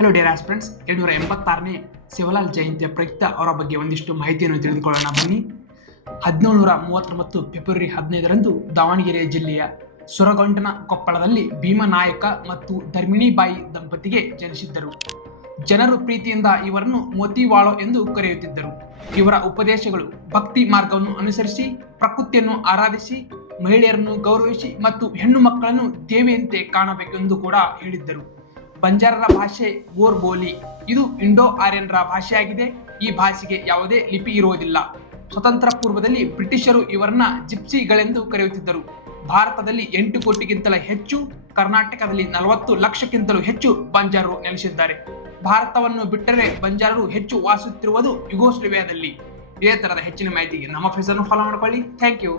Hello dear aspirants, 286ನೇ Sevalal ಜಯಂತಿಯ ಪ್ರಯುಕ್ತ ಅವರ ಬಗ್ಗೆ ಒಂದಿಷ್ಟು ಮಾಹಿತಿಯನ್ನು ತಿಳಿದುಕೊಳ್ಳೋಣ ಬನ್ನಿ. 1739 ಫೆಬ್ರವರಿ 15ರಂದು ದಾವಣಗೆರೆ ಜಿಲ್ಲೆಯ ಸುರಗೊಂಡನ ಕೊಪ್ಪಳದಲ್ಲಿ ಭೀಮನಾಯಕ ಮತ್ತು ಧರ್ಮಿಣಿಬಾಯಿ ದಂಪತಿಗೆ ಜನಿಸಿದ್ದರು. ಜನರು ಪ್ರೀತಿಯಿಂದ ಇವರನ್ನು ಮೋತಿವಾಳೋ ಎಂದು ಕರೆಯುತ್ತಿದ್ದರು. ಇವರ ಉಪದೇಶಗಳು ಭಕ್ತಿ ಮಾರ್ಗವನ್ನು ಅನುಸರಿಸಿ, ಪ್ರಕೃತಿಯನ್ನು ಆರಾಧಿಸಿ, ಮಹಿಳೆಯರನ್ನು ಗೌರವಿಸಿ ಮತ್ತು ಹೆಣ್ಣು ಮಕ್ಕಳನ್ನು ದೇವಿಯಂತೆ ಕಾಣಬೇಕೆಂದು ಕೂಡ ಹೇಳಿದ್ದರು. ಬಂಜಾರರ ಭಾಷೆ ಗೋರ್ ಬೋಲಿ. ಇದು ಇಂಡೋ ಆರ್ಯನ್ರ ಭಾಷೆಯಾಗಿದೆ. ಈ ಭಾಷೆಗೆ ಯಾವುದೇ ಲಿಪಿ ಇರುವುದಿಲ್ಲ. ಸ್ವತಂತ್ರ ಪೂರ್ವದಲ್ಲಿ ಬ್ರಿಟಿಷರು ಇವರನ್ನ ಜಿಪ್ಸಿಗಳೆಂದು ಕರೆಯುತ್ತಿದ್ದರು. ಭಾರತದಲ್ಲಿ 8 ಕೋಟಿಗಿಂತಲೂ ಹೆಚ್ಚು, ಕರ್ನಾಟಕದಲ್ಲಿ 40 ಲಕ್ಷಕ್ಕಿಂತಲೂ ಹೆಚ್ಚು ಬಂಜಾರರು ನೆಲೆಸಿದ್ದಾರೆ. ಭಾರತವನ್ನು ಬಿಟ್ಟರೆ ಬಂಜಾರರು ಹೆಚ್ಚು ವಾಸಿಸುತ್ತಿರುವುದು ಯುಗೋಸ್ಲೇವಿಯಾದಲ್ಲಿ. ಇದೇ ತರಹದ ಹೆಚ್ಚಿನ ಮಾಹಿತಿಗೆ ನಮ್ಮ ಫೇಸ್ ಅನ್ನು ಫಾಲೋ ಮಾಡ್ಕೊಳ್ಳಿ. Thank you.